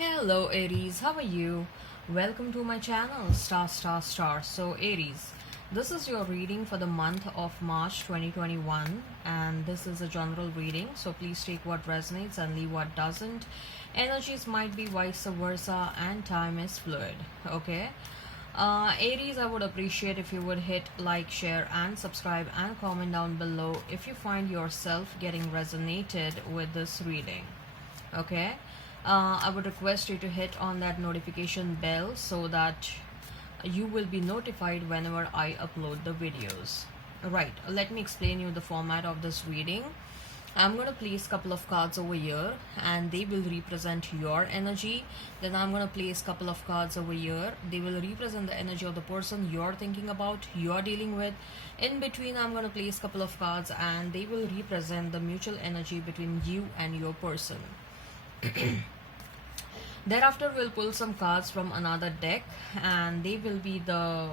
Hello Aries, how are you? Welcome to my channel Star. So Aries, this is your reading for the month of March 2021 and this is a general reading, so please take what resonates and leave what doesn't. Energies might be vice versa and time is fluid, okay? Aries, I would appreciate if you would hit like, share and subscribe and comment down below if you find yourself getting resonated with this reading, okay? I would request you to hit on that notification bell so that you will be notified whenever I upload the videos. Right, let me explain you the format of this reading. I'm going to place a couple of cards over here and they will represent your energy. Then I'm going to place a couple of cards over here. They will represent the energy of the person you're thinking about, you're dealing with. In between, I'm going to place a couple of cards and they will represent the mutual energy between you and your person. Thereafter, we'll pull some cards from another deck, and they will be the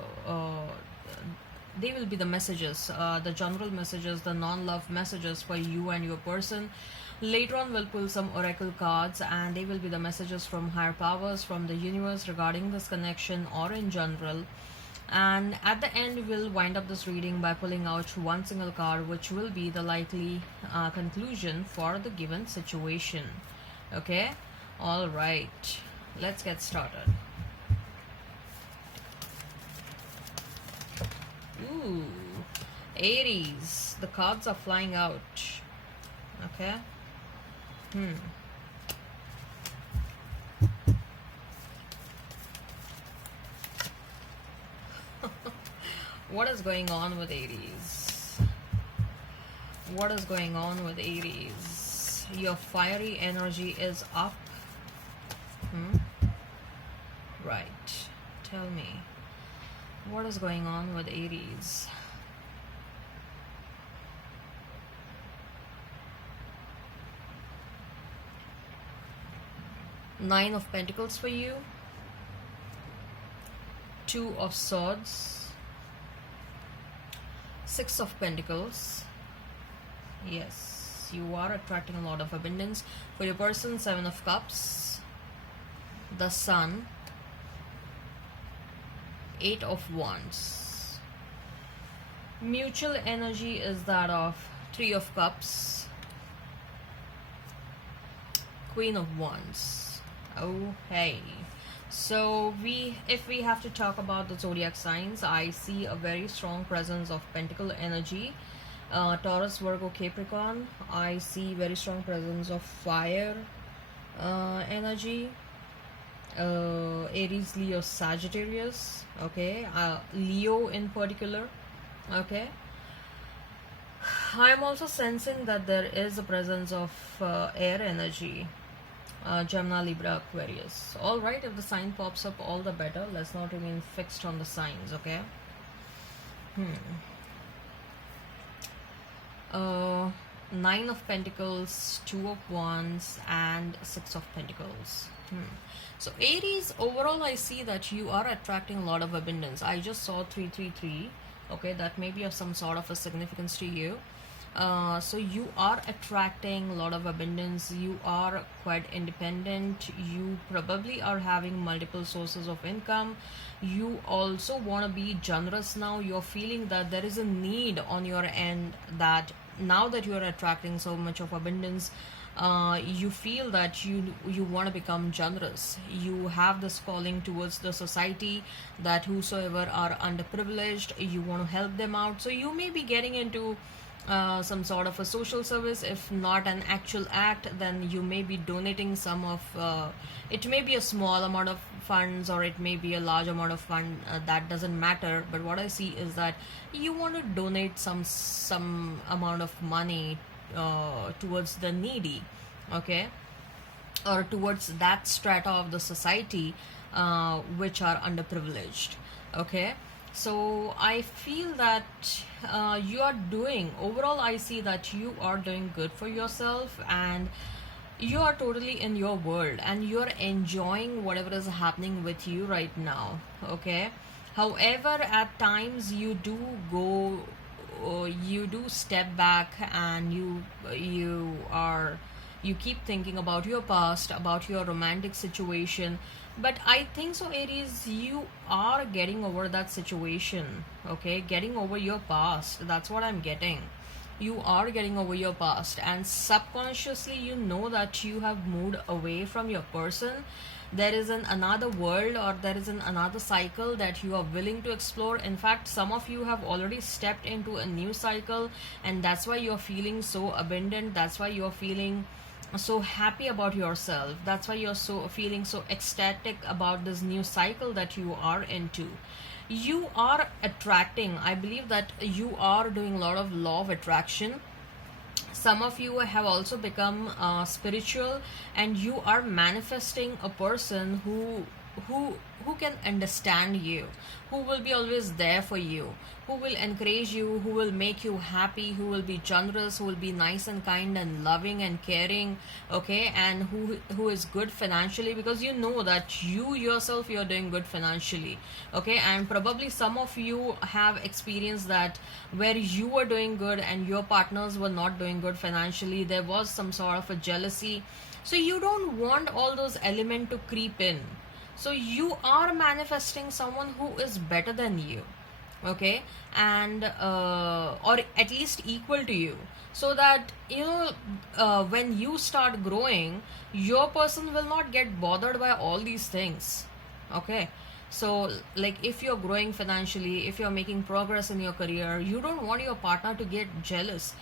messages, the general messages, the non-love messages for you and your person. Later on, we'll pull some oracle cards, and they will be the messages from higher powers, from the universe regarding this connection or in general. And at the end, we'll wind up this reading by pulling out one single card, which will be the likely conclusion for the given situation. Okay, all right, let's get started. Ooh, Aries, the cards are flying out. Okay. What is going on with Aries? What is going on with Aries? Your fiery energy is up. Right. Tell me, what is going on with Aries? Nine of Pentacles for you. Two of Swords. Six of Pentacles. Yes, you are attracting a lot of abundance. For your person, Seven of Cups. The Sun. Eight of Wands. Mutual energy is that of Three of Cups. Queen of Wands. Oh, hey. So if we have to talk about the zodiac signs, I see a very strong presence of pentacle energy. Taurus, Virgo, Capricorn. I see very strong presence of fire energy. Aries, Leo, Sagittarius. Okay, Leo in particular. Okay, I'm also sensing that there is a presence of air energy. Gemini, Libra, Aquarius. All right, if the sign pops up, all the better. Let's not remain fixed on the signs. Okay. Nine of Pentacles, Two of Wands, and Six of Pentacles. So Aries, overall I see that you are attracting a lot of abundance. I just saw 333. Okay, that may be of some sort of a significance to you. So you are attracting a lot of abundance. You are quite independent. You probably are having multiple sources of income. You also want to be generous now. You're feeling that there is a need on your end, that now that you're attracting so much of abundance, you feel that you want to become generous. You have this calling towards the society, that whosoever are underprivileged, you want to help them out. So you may be getting into some sort of a social service. If not an actual act, then you may be donating some of it may be a small amount of funds or it may be a large amount of fund, that doesn't matter. But what I see is that you want to donate some amount of money towards the needy, okay, or towards that strata of the society which are underprivileged. Okay, so I feel that you are doing, overall I see that you are doing good for yourself, and you are totally in your world and you are enjoying whatever is happening with you right now. Okay, however, at times you do step back and you You keep thinking about your past, about your romantic situation. But I think so, Aries, you are getting over that situation. Okay, getting over your past. That's what I'm getting. You are getting over your past, and subconsciously you know that you have moved away from your person. There is an another world, or there is an another cycle that you are willing to explore. In fact, some of you have already stepped into a new cycle, and that's why you're feeling so abundant. That's why you're feeling so happy about yourself. That's why you're so feeling so ecstatic about this new cycle that you are into. You are attracting, I believe that you are doing a lot of law of attraction. Some of you have also become spiritual, and you are manifesting a person who who can understand you, who will be always there for you, who will encourage you, who will make you happy, who will be generous, who will be nice and kind and loving and caring. Okay, and who is good financially, because you know that you yourself, you're doing good financially. Okay, and probably some of you have experienced that where you were doing good and your partners were not doing good financially. There was some sort of a jealousy, so you don't want all those elements to creep in. So you are manifesting someone who is better than you. Okay, and or at least equal to you, so that when you start growing, your person will not get bothered by all these things. Okay, so like if you're growing financially, if you're making progress in your career, you don't want your partner to get jealous.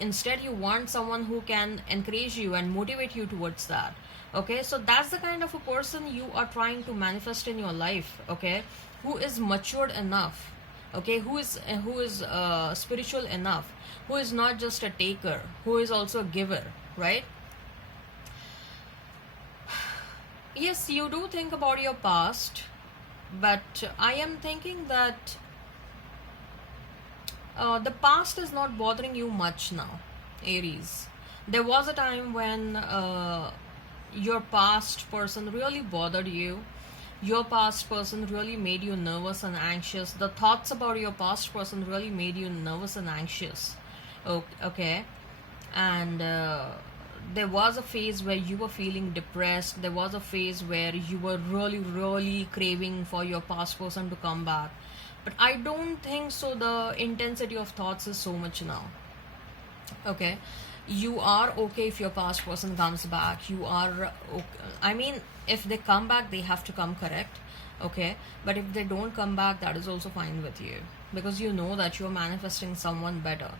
Instead, you want someone who can encourage you and motivate you towards that. Okay, so that's the kind of a person you are trying to manifest in your life. Okay, who is matured enough. Okay, who is spiritual enough, who is not just a taker, who is also a giver, right? Yes, you do think about your past, but I am thinking that the past is not bothering you much now, Aries. There was a time when your past person really bothered you. Your past person really made you nervous and anxious. The thoughts about your past person really made you nervous and anxious. Okay, and there was a phase where you were feeling depressed. There was a phase where you were really craving for your past person to come back. But I don't think so. The intensity of thoughts is so much now. Okay, you are okay if your past person comes back. You are okay. I mean, if they come back, they have to come correct. Okay, but if they don't come back, that is also fine with you, because you know that you're manifesting someone better.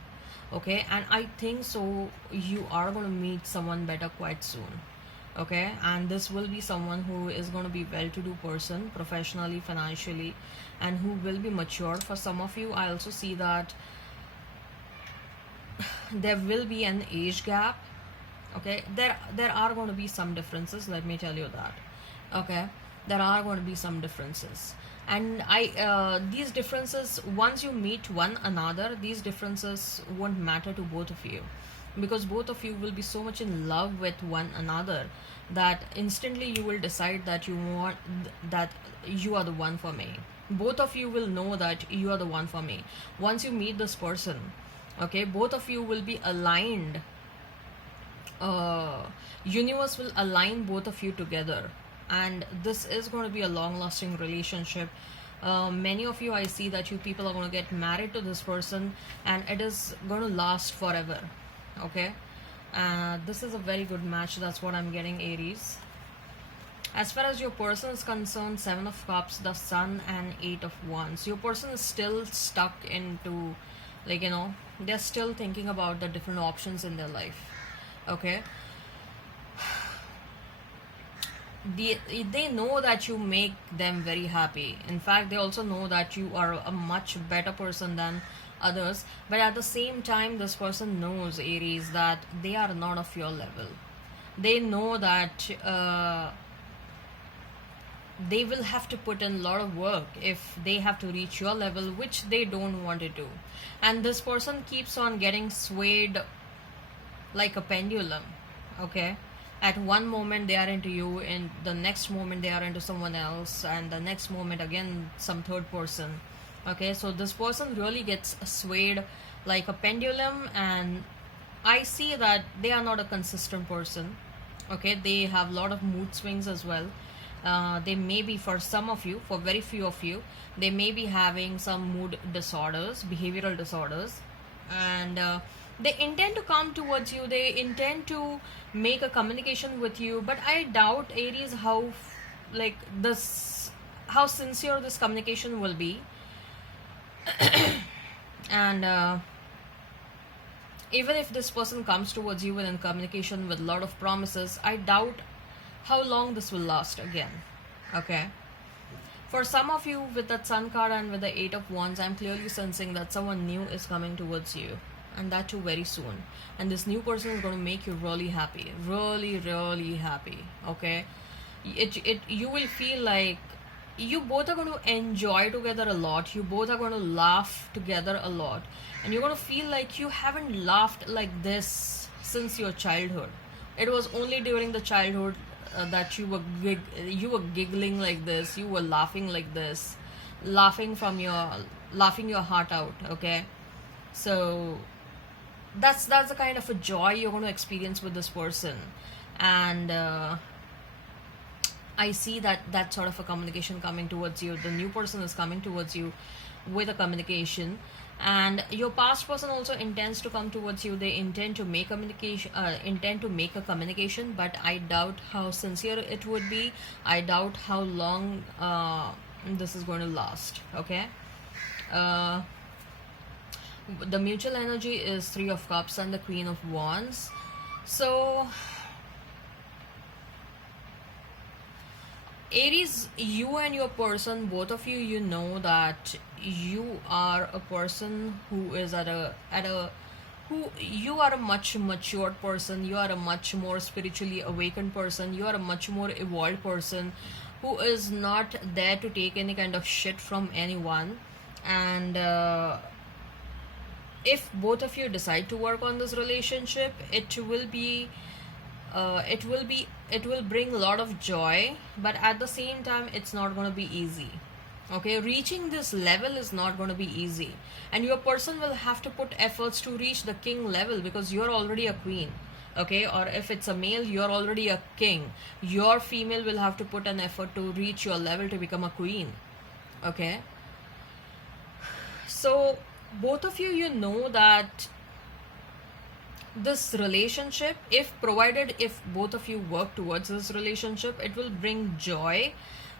Okay, and I think so you are going to meet someone better quite soon. Okay, and this will be someone who is going to be well-to-do person, professionally, financially, and who will be mature. For some of you, I also see that there will be an age gap. Okay, there are going to be some differences, let me tell you that. Okay, there are going to be some differences, and these differences, once you meet one another, these differences won't matter to both of you, because both of you will be so much in love with one another that instantly you will decide that that you are the one for me. Both of you will know that you are the one for me once you meet this person. Okay, both of you will be aligned. Universe will align both of you together, and this is going to be a long lasting relationship. Many of you, I see that you people are going to get married to this person, and it is going to last forever. Okay, this is a very good match. That's what I'm getting, Aries. As far as your person is concerned, 7 of Cups, the Sun, and 8 of Wands. Your person is still stuck into, like, they're still thinking about the different options in their life. Okay, they know that you make them very happy. In fact, they also know that you are a much better person than others. But at the same time, this person knows, Aries, that they are not of your level. They know that they will have to put in a lot of work if they have to reach your level, which they don't want to do. And this person keeps on getting swayed like a pendulum. Okay, at one moment they are into you, and the next moment they are into someone else, and the next moment again some third person. Okay, so this person really gets swayed like a pendulum, and I see that they are not a consistent person. Okay, they have a lot of mood swings as well. They may be, for some of you, for very few of you, they may be having some mood disorders, behavioral disorders, and they intend to come towards you. They intend to make a communication with you, but I doubt, Aries, how like this, how sincere this communication will be. And even if this person comes towards you in communication with a lot of promises, I doubt how long this will last again. Okay, for some of you with that Sun card and with the Eight of Wands, I'm clearly sensing that someone new is coming towards you, and that too very soon. And this new person is going to make you really happy, really happy. Okay, it you will feel like you both are going to enjoy together a lot. You both are going to laugh together a lot, and you're going to feel like you haven't laughed like this since your childhood. It was only during the childhood that you were giggling like this, you were laughing like this, laughing your heart out. Okay, so that's the kind of a joy you're going to experience with this person. And I see that sort of a communication coming towards you. The new person is coming towards you with a communication, and your past person also intends to come towards you. They intend to make a communication, but I doubt how sincere it would be. I doubt how long this is going to last. Okay, the mutual energy is Three of Cups and the Queen of Wands. So Aries, you and your person, both of you, you know that you are a person who is who you are a much matured person. You are a much more spiritually awakened person. You are a much more evolved person who is not there to take any kind of shit from anyone. And if both of you decide to work on this relationship, it will bring a lot of joy, but at the same time it's not going to be easy. Okay, reaching this level is not going to be easy, and your person will have to put efforts to reach the king level, because you're already a queen. Okay, or if it's a male, you're already a king. Your female will have to put an effort to reach your level to become a queen. Okay, so both of you, you know that this relationship, if both of you work towards this relationship, it will bring joy,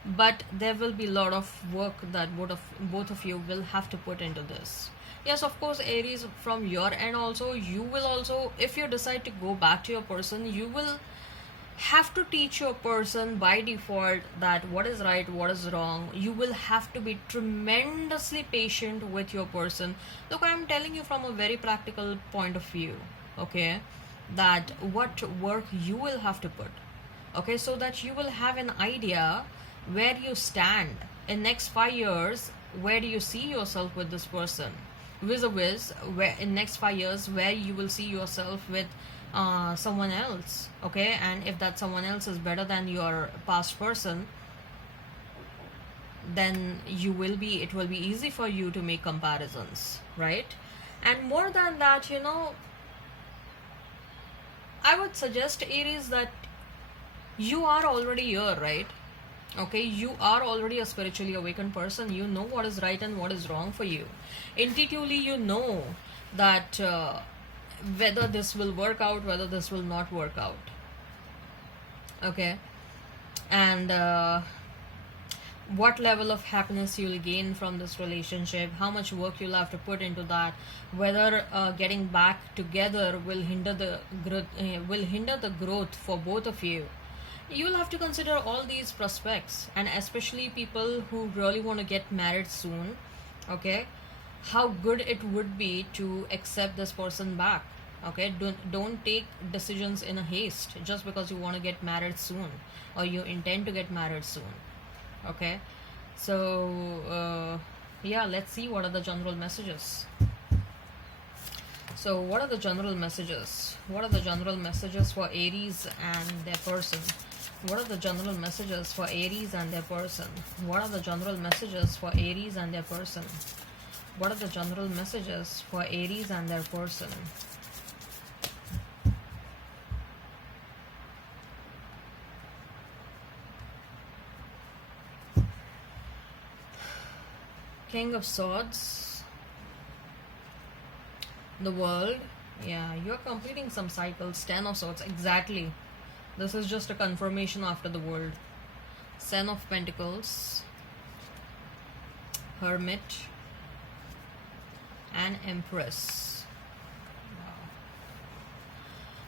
but there will be a lot of work that both of you will have to put into this. Yes, of course, Aries, from your end also, you will also, if you decide to go back to your person, you will have to teach your person by default that what is right, what is wrong. You will have to be tremendously patient with your person. Look, I'm telling you from a very practical point of view. Okay, that what work you will have to put. Okay, so that you will have an idea where you stand in next 5 years. Where do you see yourself with this person, vis-a-vis, where in next 5 years where you will see yourself with someone else. Okay, and if that someone else is better than your past person, then it will be easy for you to make comparisons, right? And more than that, I would suggest, Aries, that you are already here, right? Okay, you are already a spiritually awakened person. You know what is right and what is wrong for you. Intuitively, you know that whether this will work out, whether this will not work out. Okay, and what level of happiness you'll gain from this relationship, how much work you'll have to put into that, whether getting back together will hinder the growth for both of you. You'll have to consider all these prospects, and especially people who really want to get married soon. Okay, how good it would be to accept this person back. Okay, don't take decisions in a haste just because you want to get married soon or you intend to get married soon. Okay, so yeah, let's see what are the general messages. So what are the general messages? What are the general messages for Aries and their person? What are the general messages for Aries and their person? What are the general messages for Aries and their person? What are the general messages for Aries and their person? King of Swords, the World. Yeah, you're completing some cycles. Ten of Swords, exactly. This is just a confirmation after the World. Ten of Pentacles, Hermit, and Empress. Wow.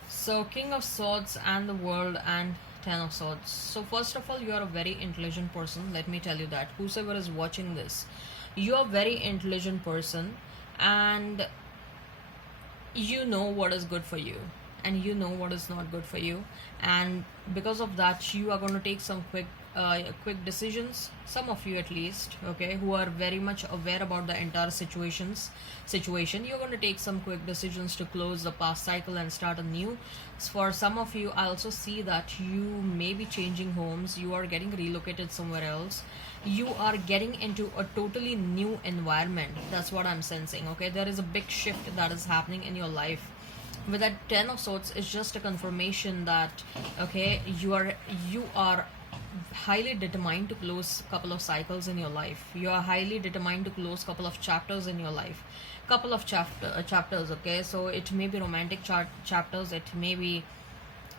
So King of Swords and the World and Ten of Swords. So first of all, you are a very intelligent person. Let me tell you that. Whosoever is watching this, you are a very intelligent person, and you know what is good for you, and you know what is not good for you, and because of that you are going to take some quick decisions, some of you at least, okay, who are very much aware about the entire situation. You're going to take some quick decisions to close the past cycle and start a new. For some of you, I also see that you may be changing homes, you are getting relocated somewhere else, you are getting into a totally new environment. That's what I'm sensing, okay? There is a big shift that is happening in your life. With that Ten of Swords, it's just a confirmation that, okay, you are highly determined to close a couple of cycles in your life. You are highly determined to close a couple of chapters in your life. Couple of chapters, okay? So it may be romantic chapters, it may be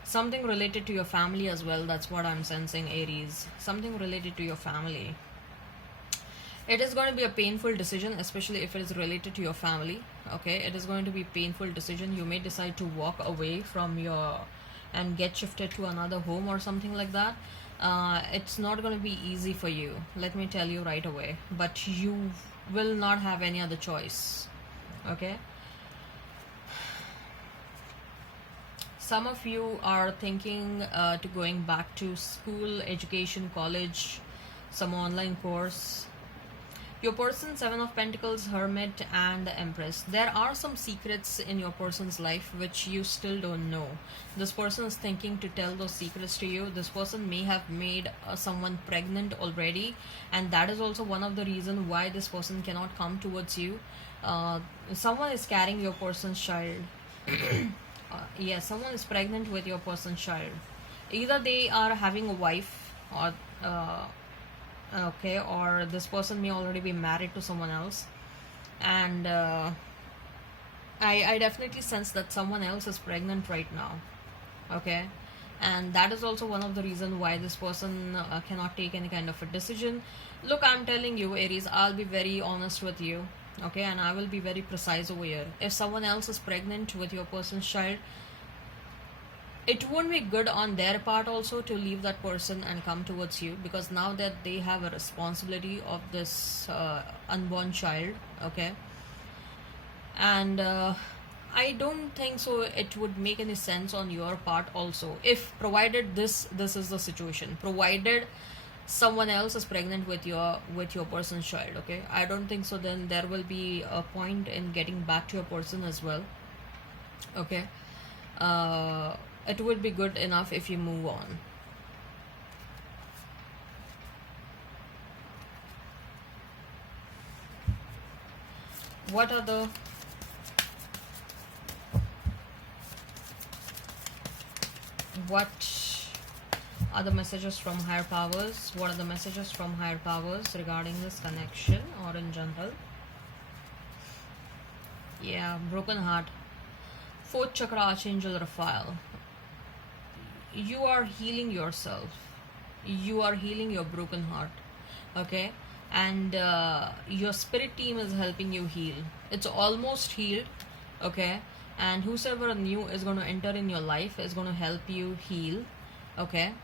something related to your family as well. That's what I'm sensing, Aries. Something related to your family. It is going to be a painful decision, especially if it is related to your family, okay? It is going to be a painful decision. You may decide to walk away from your and get shifted to another home or something like that. It's not going to be easy for you, let me tell you right away, but you will not have any other choice, okay? Some of you are thinking to going back to school, education, college, some online course. Your person, Seven of Pentacles, Hermit, and the Empress. There are some secrets in your person's life which you still don't know. This person is thinking to tell those secrets to you. This person may have made someone pregnant already, and that is also one of the reasons why this person cannot come towards you. Someone is carrying your person's child. Yes, someone is pregnant with your person's child. Either they are having a wife, or okay, or this person may already be married to someone else, and I definitely sense that someone else is pregnant right now, okay, and that is also one of the reasons why this person cannot take any kind of a decision. Look, I'm telling you, Aries, I'll be very honest with you, okay, and I will be very precise over here. If someone else is pregnant with your person's child, it won't be good on their part also to leave that person and come towards you, because now that they have a responsibility of this unborn child, okay, and I don't think so it would make any sense on your part also, if provided this is the situation, provided someone else is pregnant with your person's child, okay, I don't think so then there will be a point in getting back to your person as well, okay. It would be good enough if you move on. What are the messages from higher powers? What are the messages from higher powers regarding this connection or in general? Yeah, broken heart. Fourth chakra, Archangel Raphael. You are healing yourself. You are healing your broken heart, okay, and your spirit team is helping you heal. It's almost healed, okay, and whosoever new is going to enter in your life is going to help you heal, okay.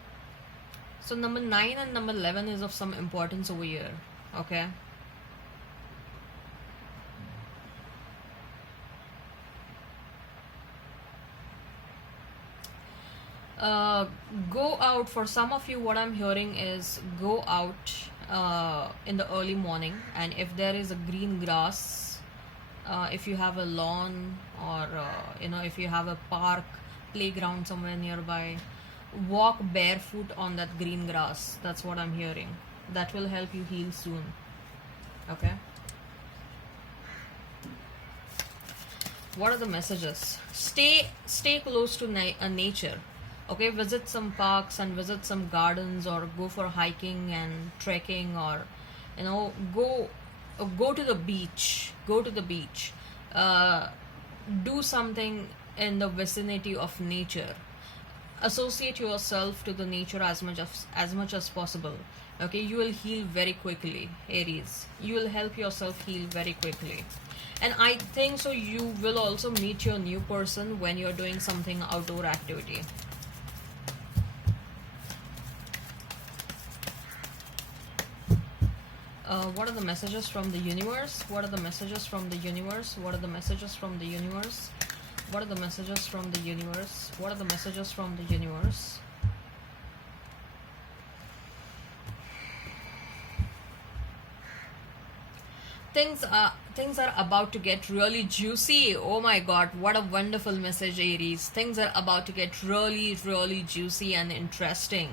So number 9 and number 11 is of some importance over here, okay. Go out. For some of you, what I'm hearing is go out in the early morning, and if there is a green grass, if you have a lawn, or if you have a park, playground somewhere nearby, walk barefoot on that green grass. That's what I'm hearing. That will help you heal soon, okay. What are the messages? Stay close to nature, okay. Visit some parks and visit some gardens, or go for hiking and trekking, or go go to the beach. Go to the beach. uh, do something in the vicinity of nature. Associate yourself to the nature as much as possible. Okay, you will heal very quickly, Aries. You will help yourself heal very quickly. And I think so you will also meet your new person when you're doing something outdoor activity. What are the messages from the universe? What are the messages from the universe? What are the messages from the universe? What are the messages from the universe? What are the messages from the universe? Things are about to get really juicy. Oh my god, what a wonderful message, Aries. Things are about to get really, really juicy and interesting.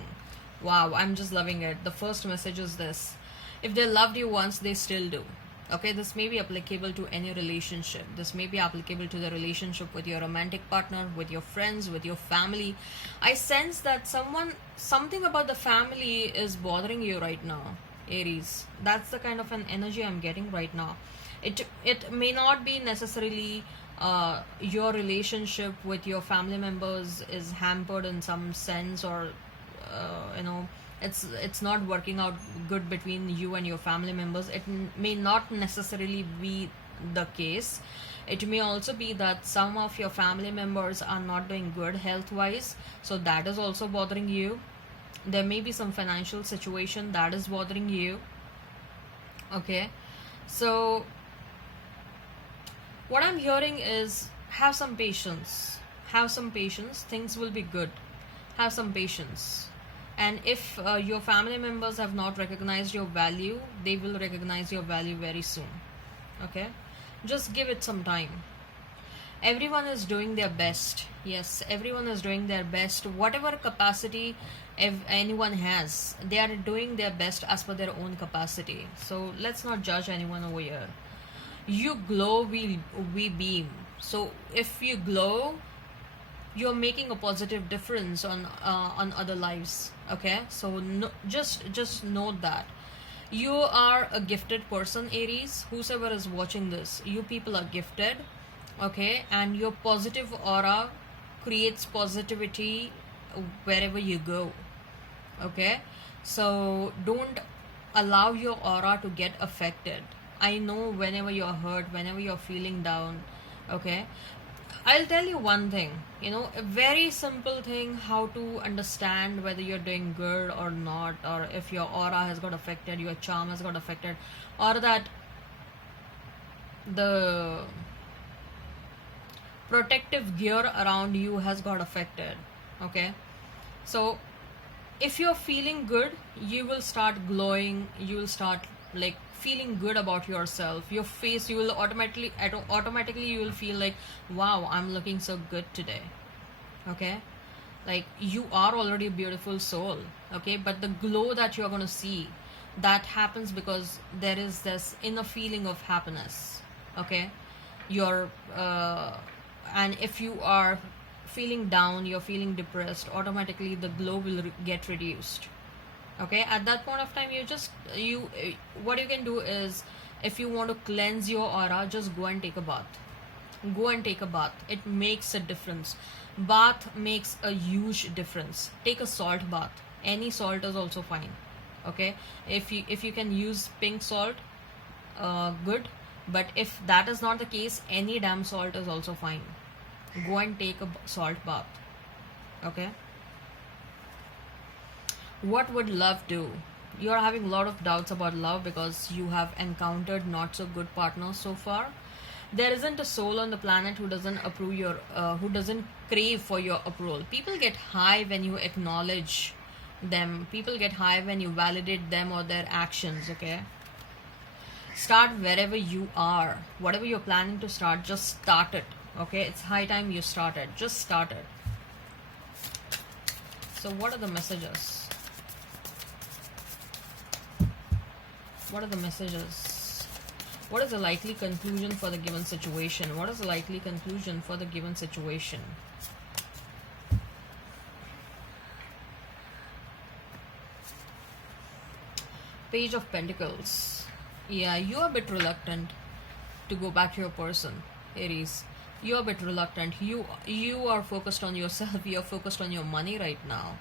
Wow, I'm just loving it. The first message is this: if they loved you once, they still do. Okay, this may be applicable to any relationship. This may be applicable to the relationship with your romantic partner, with your friends, with your family. I sense that something about the family is bothering you right now, Aries. That's the kind of an energy I'm getting right now. It may not be necessarily your relationship with your family members is hampered in some sense, or it's not working out good between you and your family members. It may not necessarily be the case. It may also be that some of your family members are not doing good health wise, so that is also bothering you. There may be some financial situation that is bothering you. Okay, so what I'm hearing is, have some patience. Have some patience. Things will be good. Have some patience. And if your family members have not recognized your value, they will recognize your value very soon. Okay, just give it some time. Everyone is doing their best. Yes, everyone is doing their best. Whatever capacity if anyone has, they are doing their best as per their own capacity. So let's not judge anyone over here. You glow, we beam. So if you glow, you're making a positive difference on other lives. Okay, so no, just note that you are a gifted person, Aries. Whosoever is watching this, you people are gifted. Okay, and your positive aura creates positivity wherever you go. Okay, so don't allow your aura to get affected. I know whenever you're hurt, whenever you're feeling down. Okay, I'll tell you one thing, a very simple thing how to understand whether you're doing good or not, or if your aura has got affected, your charm has got affected, or that the protective gear around you has got affected. Okay, so if you're feeling good, you will start glowing, you will start like feeling good about yourself. Your face, you will automatically you will feel like, wow, I'm looking so good today. Okay, like you are already a beautiful soul. Okay, but the glow that you're going to see, that happens because there is this inner feeling of happiness. Okay, you're and if you are feeling down, you're feeling depressed, automatically the glow will get reduced. Okay, at that point of time, you what you can do is, if you want to cleanse your aura, just go and take a bath. Go and take a bath. It makes a difference. Bath makes a huge difference. Take a salt bath. Any salt is also fine. Okay, if you can use pink salt, good. But if that is not the case, any damn salt is also fine. Go and take a salt bath. Okay, what would love do? You're having a lot of doubts about love because you have encountered not so good partners so far. There isn't a soul on the planet who doesn't approve who doesn't crave for your approval. People get high when you acknowledge them. People get high when you validate them or their actions. Okay, start wherever you are. Whatever you're planning to start, just start it. Okay, it's high time you started. Just start it. So what are the messages? What are the messages? What is the likely conclusion for the given situation? What is the likely conclusion for the given situation? Page of Pentacles. Yeah, you're a bit reluctant to go back to your person, Aries. You're a bit reluctant. You are focused on yourself. You're focused on your money right now.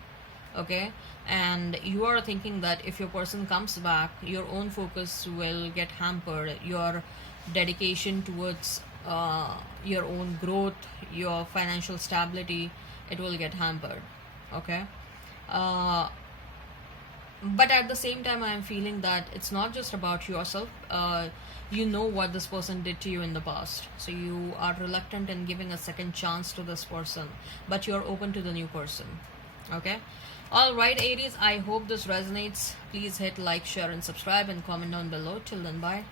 Okay? And you are thinking that if your person comes back, your own focus will get hampered. Your dedication towards your own growth, your financial stability, it will get hampered. Okay? Uh, but at the same time, I am feeling that it's not just about yourself. You know what this person did to you in the past, so you are reluctant in giving a second chance to this person, but you're open to the new person. Okay. All right, Aries, I hope this resonates. Please hit like, share and subscribe and comment down below. Till then, bye.